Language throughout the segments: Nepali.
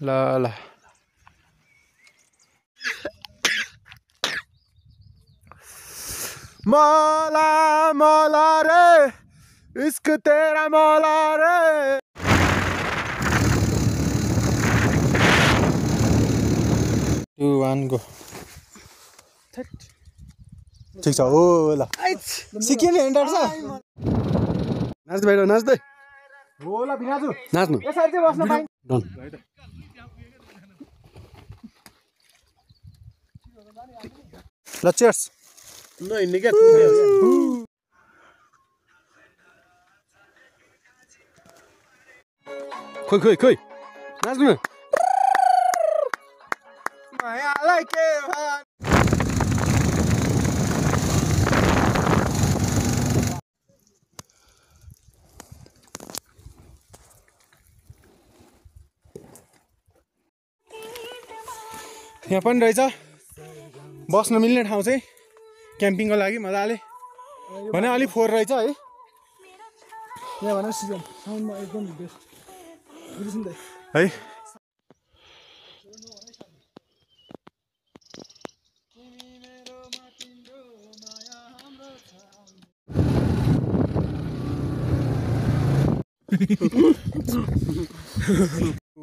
ल ल मौला मौला रे इश्क तेरा मौला रे 2 1 गो ठीक छ ओ ल सिक्किने हेन्डर छ नाच्दै भाइ नाच्दै हो ल बिराजु नाच्नु यसरी चाहिँ बस्न पाइन डन ल चीयर्स ल हिँड्ने क्या खोइ खोइ खोइ नाच्नु मायालाई के भन् यहाँ पनि रहेछ बस्न मिल्ने ठाउँ चाहिँ क्याम्पिङको लागि मजाले भने अलि फोहोर रहेछ है यहाँ भने सिजन साउन्डमा एकदम बेस्ट बुझ्नु त है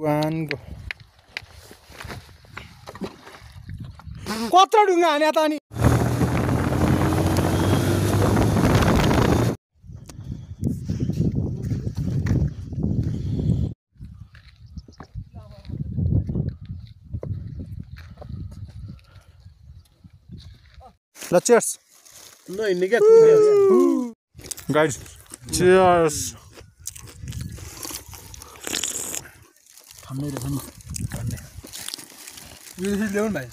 वान गो कत्रो ढुङ्गा हाने त अनि ल चीयर्स ल हिँड्ने क्या गाइस चीयर्स थाम्नै रहेछ नि यो ल्याउनु भाइ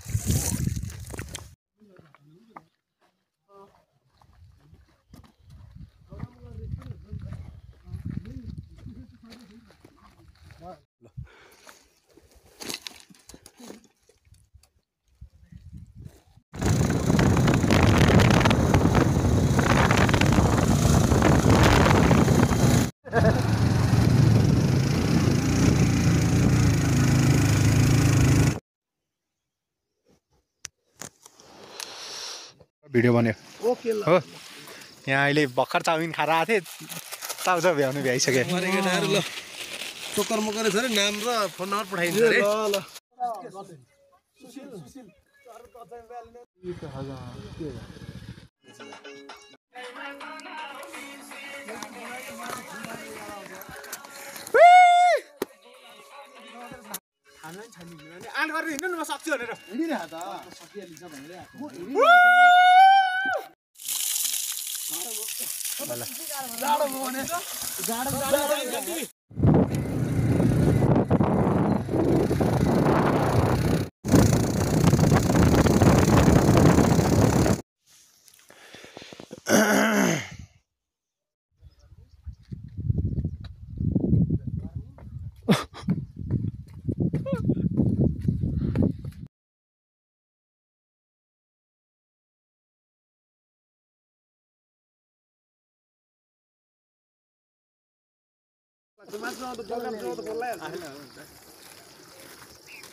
भिडियो बन्यो ओके ल हो यहाँ अहिले भर्खर चाउमिन खाएर आएको थिएँ चाउचाउ भ्याउनु भ्याइसक्यो ल चोकर मकर छ अरे नाम र फोन नम्बर पठाइदिन्छ अरे ल आन्ट गरेर हिँड्नु न म सक्छु भनेर हिँडिरह त सकिहालिन्छ भनेर जाडो भयो भने जाडो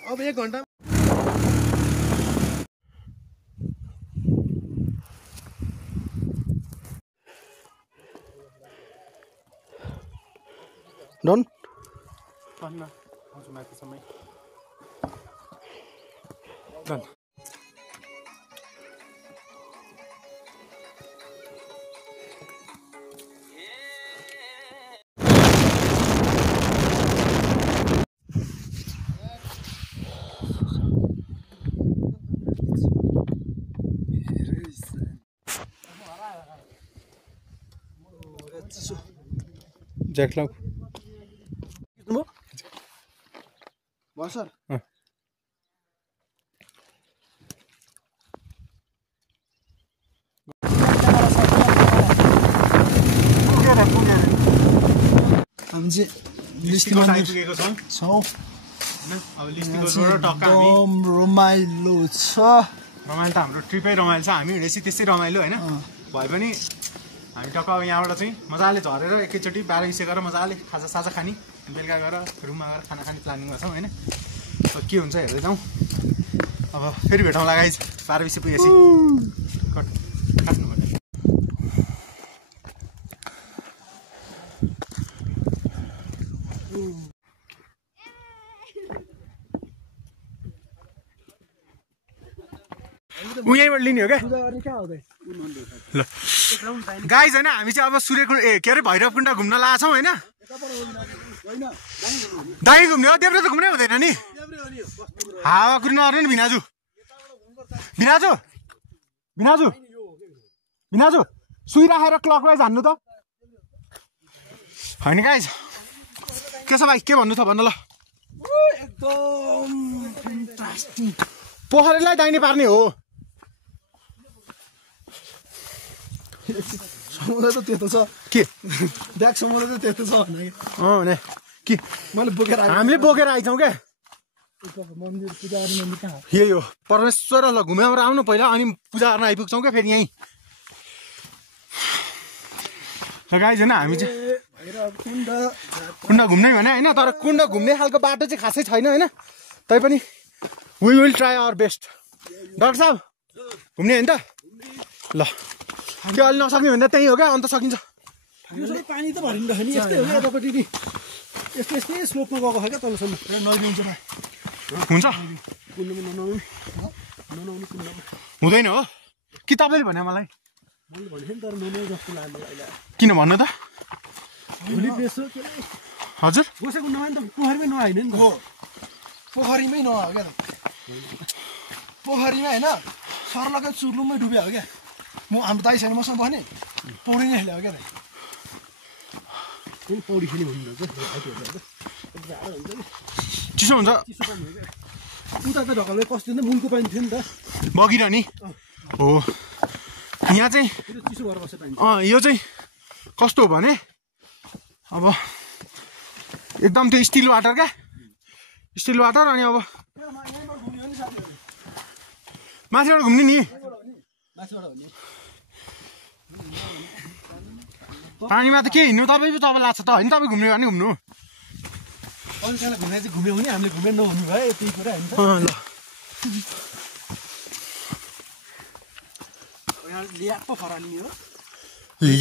अब 1 घण्टा डन पन्ना आउँछु माथि समय done Jack Lau. Mo? Boss sir. हामी चाहिँ लिस्टिङमा आइपुगेको छौँ हैन अब लिस्टिङको रोड टक्का हामी रमाइलो छ रमाइलो त हाम्रो ट्रिपै रमाइलो छ हामी हिँडेपछि त्यसै रमाइलो हैन भए पनि हामी टक्क अब यहाँबाट चाहिँ मजाले झरेर एकैचोटि 12-20 गरेर मजाले खाजा खाने बेलुका गएर रुममा गएर खाना खाने प्लानिङ गर्छौँ होइन के हुन्छ हेर्दै जाउँ अब फेरि भेटौँला गाइज 12-20 पुगेपछि काट्नु पर्यो यहीँबाट लिने हो क्या ल गाइज होइन हामी चाहिँ अब सूर्यकुण्ड के अरे भैरवकुण्ड घुम्न लागेको छौँ होइन दाइ घुम्ने हो देब्रे त घुम्नै हुँदैन नि हावा कुर्नु अरे नि भिनाजु सुइराखेर क्लकवाइज हान्नु त होइन गाइज के छ भाइ के भन्नु छ भन्नु ल पोखरीलाई दाहिने पार्ने हो समुद्र त त्यस्तो छ के ब्याग समुद्र त त्यस्तो छ भने के मैले बोकेर हामीले बोकेर आइछौँ क्या मन्दिर पूजा गर्ने मन्दिर कहाँ यही हो परमेश्वर ल घुमेर आउनु पहिला अनि पूजा गर्न आइपुग्छौँ क्या फेरि यहीँ गाइज होइन हामी चाहिँ कुण्ड घुम्नै भने होइन तर कुण्ड घुम्ने खालको बाटो चाहिँ खासै छैन होइन तैपनि we will try our best doctor साहब घुम्ने होइन त ल के अलि नसक्ने भन्दा त्यहीँ हो क्या अन्त सकिन्छ पानी त भरिँदो नि यस्तै हो यतापट्टि नि यस्तै स्लोपमा गएको छ क्या तलसम्म नजिन्छ हुन्छ कुण्डमा ननाउनु कुण्डमा हुँदैन हो कि तपाईँले भने मलाई मैले भनेको नि तर ननाउ जस्तो लाग्यो अहिले किन भन्नु त भोलि बेसो के हजुर गोसे कुण्डमा नि त पोखरीमै नआइन नि त पोखरीमै नआयो क्या त पोखरीमा होइन सर्लकै सुर्लुमै डुब्यो हो क्या हाम्रो दाइ छैन मसँग भने पौडी नै खेल्यो क्या त पौडी खेल्यो भन्नुहुन्छ चिसो हुन्छ उता त ढकल्दै कस्तो नि मुलको पानी थियो नि त बगिरहने हो यहाँ चाहिँ चिसो भएर बस्छ पानी यो चाहिँ कस्तो हो भने अब एकदम त्यो स्टिल वाटर क्या स्टिल वाटर अनि अब माथिबाट घुम्ने नि पानीमा त के हिँड्नु तपाईँ पो तपाईँ लाग्छ त होइन तपाईँ घुम्ने भने घुम्नु अरूलाई घुमे चाहिँ घुम्यो भने हामीले घुमेर नहुनु भयो यति कुरा होइन ल ल्याप्प फराल्ने हो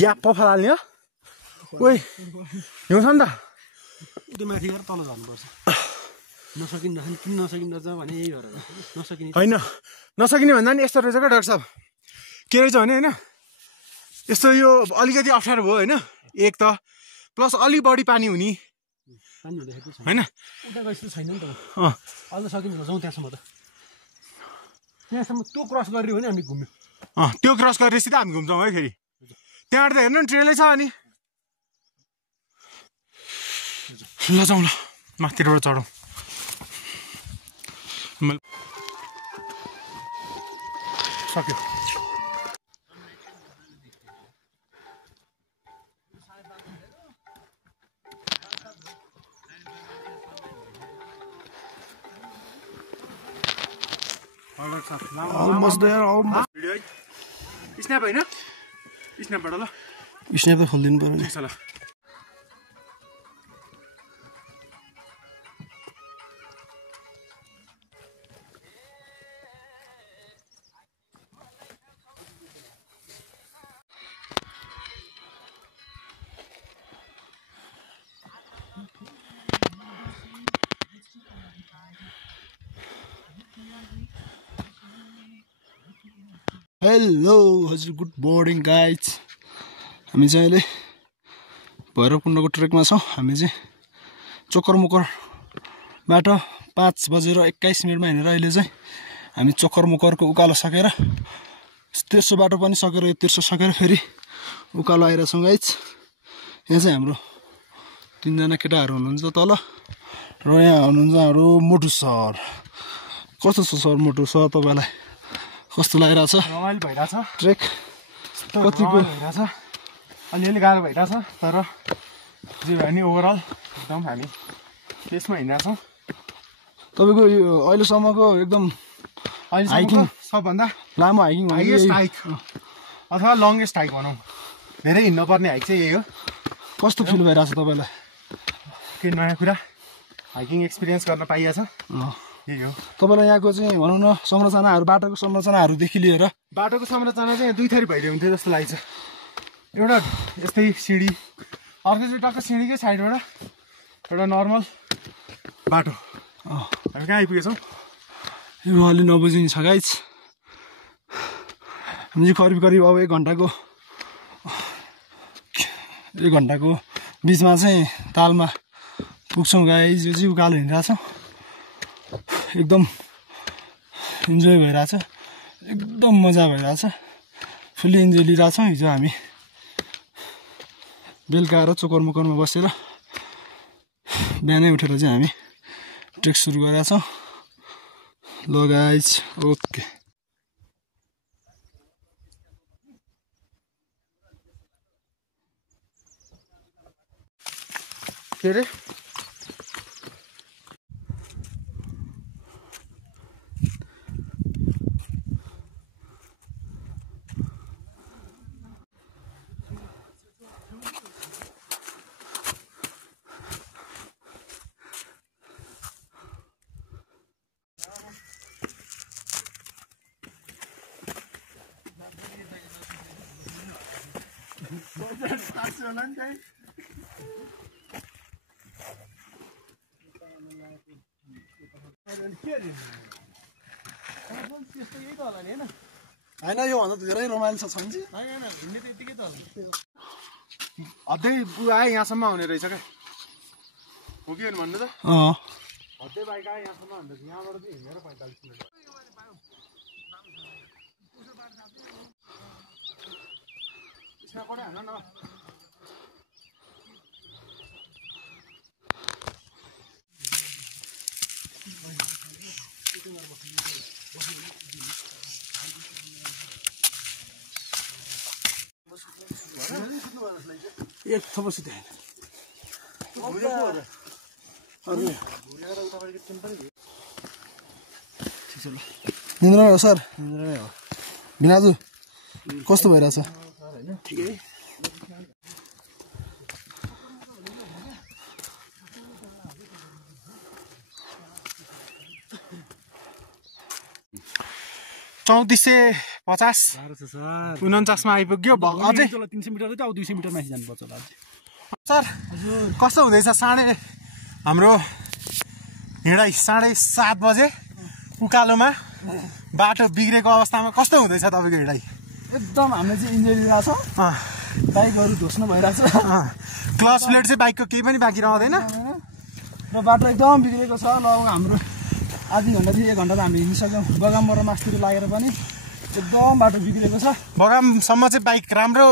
याप्प फलाल्ने हो ओइ हिउँछ नि त त्यो माथि गएर तल झर्नुपर्छ नसकिन्न किन नसकिन्न छ भने यही भएर नसकिने होइन नसकिने भन्दा नि यस्तो रहेछ क्या डाक्टर साहब के रहेछ भने होइन यस्तो यो अलिकति अप्ठ्यारो भयो होइन एक त प्लस अलिक बढी पानी हुने पानी हुँदाखेरि होइन उता गएपछि छैन नि त अझ सकिन्छ जाउँ त्यहाँसम्म त त्यहाँसम्म त्यो क्रस गरेर भने हामी घुम्यौँ त्यो क्रस गरेर सिधा हामी घुम्छौँ है फेरि त्यहाँबाट त हेर्नु नि ट्रेनै छ अनि ल जाउँ ल माथिबाट चढौँ सक्यो स्न्याप होइन स्न्यापबाट ल स्न्याप त खोलिदिनु पर्यो नि ठिक छ ल हेलो हजुर गुड मर्निङ गाइज हामी चाहिँ अहिले भैरवकुण्डको ट्रेकमा छौँ हामी चाहिँ चोकरमुकरबाट 5:21 हिँडेर अहिले चाहिँ हामी चोकरमुकरको उकालो सकेर तेर्सो बाटो पनि सकेर यो तेर्सो सकेर फेरि उकालो आइरहेछौँ गाइज यहाँ चाहिँ हाम्रो 3 जना केटाहरू हुनुहुन्छ तल र यहाँ हुनुहुन्छ हाम्रो मोटु सर कस्तो छ सर मोटु सर तपाईँलाई कस्तो लागिरहेछ रमाइलो भइरहेछ ट्रेक कतिको भइरहेछ अलिअलि गाह्रो भइरहेछ तर जे भए नि ओभरअल एकदम हामी त्यसमा हिँडिरहेछौँ तपाईँको यो अहिलेसम्मको एकदम हाइकिङ सबभन्दा लामो हाइकिङ हाइएस्ट हाइक अथवा लङ्गेस्ट हाइक भनौँ धेरै हिँड्न पर्ने हाइक चाहिँ यही हो। कस्तो फिल भइरहेछ तपाईँलाई? के नयाँ कुरा हाइकिङ एक्सपिरियन्स गर्न पाइएछ यही हो। तपाईँलाई यहाँको चाहिँ भनौँ न संरचनाहरू, बाटोको संरचनाहरूदेखि लिएर बाटोको संरचना चाहिँ दुई थरी भइदियो हुन्थ्यो जस्तो लाग्छ। एउटा यस्तै सिँढी, अर्को चाहिँ टक्क सिँढीकै साइडबाट एउटा नर्मल बाटो। हामी कहाँ आइपुगेछौँ? यो अलि 9 बजी छ गाइज। हामी चाहिँ करिब अब 1 घन्टाको बिचमा चाहिँ तालमा पुग्छौँ गाइज। यो चाहिँ उकालो हिँडिरहेछ, एकदम इन्जोय भइरहेछ, एकदम मजा भइरहेछ, फुल्ली इन्जोय लिइरहेछौँ। हिजो हामी बेलुका आएर चोकर मकरमा बसेर बिहानै उठेर चाहिँ हामी ट्रेक सुरु गरेका छौँ। ल गाइज, ओके। के अरे होइन योभन्दा धेरै रमाइलो छ नि। हदै आए यहाँसम्म आउने रहेछ क्या, हो कि भन्नु त? हदै बाइक आए यहाँसम्म भन्दैछ, यहाँबाट चाहिँ हिँडेर 45 मिनट। एक थोपो सिधै निन्द्रा हो सर? बिनाजु कस्तो भइरहेछ? ठिकै। $3450 49 आइपुग्यो। अझै 300 मिटर 200 मिटर माथि जानुपर्छ होला। सर कस्तो हुँदैछ? हाम्रो हिँडाइ 7:30 बजे उकालोमा बाटो बिग्रेको अवस्थामा कस्तो हुँदैछ तपाईँको हिँडाइ? एकदम हामीले चाहिँ इन्जोय लिइरहेको छ। बाइकहरू धोस्नु भइरहेछ। क्लच प्लेट चाहिँ बाइकको केही पनि बाँकी रहँदैन र बाटो एकदम बिग्रेको छ। ल हाम्रो आधी घन्टादेखि 1 घन्टा त हामी हिँडिसक्यौँ। बगाम र मास्तिर लागेर पनि एकदम बाटो बिग्रेको छ। बगामसम्म चाहिँ बाइक राम्रो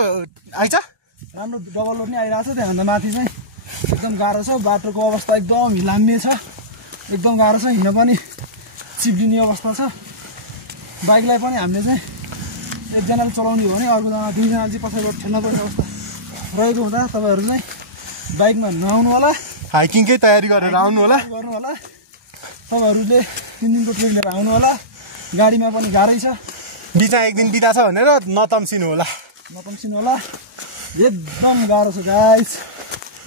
आइछ, राम्रो डबल लोड नै आइरहेको छ। त्यहाँभन्दा माथि चाहिँ एकदम गाह्रो छ। बाटोको अवस्था एकदम हिलाम्ने छ, एकदम गाह्रो छ। हिँड्न पनि चिप्लिने अवस्था छ। बाइकलाई पनि हामीले चाहिँ एकजनाले चलाउने हो भने अर्कोजना 2जना चाहिँ पछाडिबाट ठेल्न पर्ने अवस्था रहेको हुँदा तपाईँहरू चाहिँ बाइकमा नआउनु होला, हाइकिङकै तयारी गरेर आउनु होला। तपाईँहरूले 3 दिनको ट्रेक लिएर आउनु होला। गाडीमा पनि गाह्रै छ, बिचमा 1 दिन बिता छ भनेर नतम्सिनु होला। एकदम गाह्रो छ गाइस।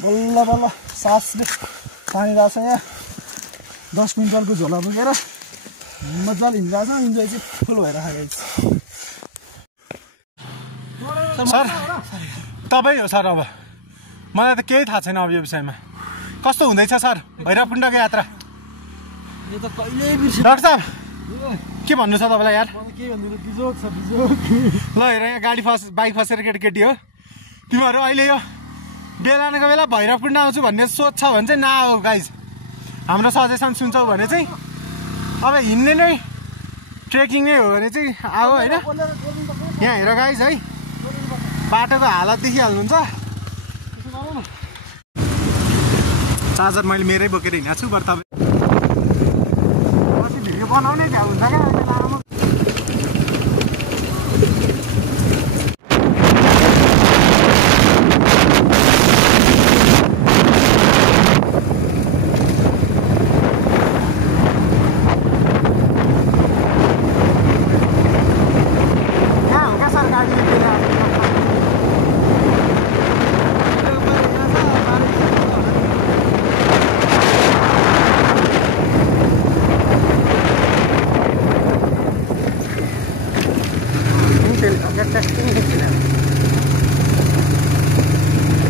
बल्ल बल्ल सासले तानिरहेको छ। यहाँ 10 क्विन्टलको झोला बोकेर मजाले हिँडिरहेको छ। इन्जोय चाहिँ फुल भइरहेको गाइस। सर तपाईँ हो सर? अब मलाई त केही थाहा छैन अब यो विषयमा। कस्तो हुँदैछ सर भैरवकुण्डको यात्रा? यो त कहिल्यै बिर्सिनु। डाक्टर साहब के भन्नु छ तपाईँलाई यार? के भन्नु, बिजोग छ बिजोग। ल हेर यहाँ बाइक फसेर केटी हो। तिमीहरू अहिले यो बेलानको बेला भैरवकुण्ड आउँछु भन्ने सोच छ भने चाहिँ नआऊ गाइज। हाम्रो सजेसन सुन्छौ भने चाहिँ अब हिँड्ने नै ट्रेकिङ नै हो भने चाहिँ आऊ होइन। यहाँ हेर गाइज है, बाटोको हालत देखिहाल्नुहुन्छ। चार्जर मैले मेरै बोकेर हिँडेको छु। बरु तपाईँ भिडियो बनाउने भ्याउ हुन्छ क्या लामो।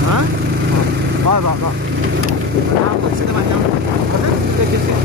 हाँ वाह वाह वाह नाम भइसक्यो मान्छे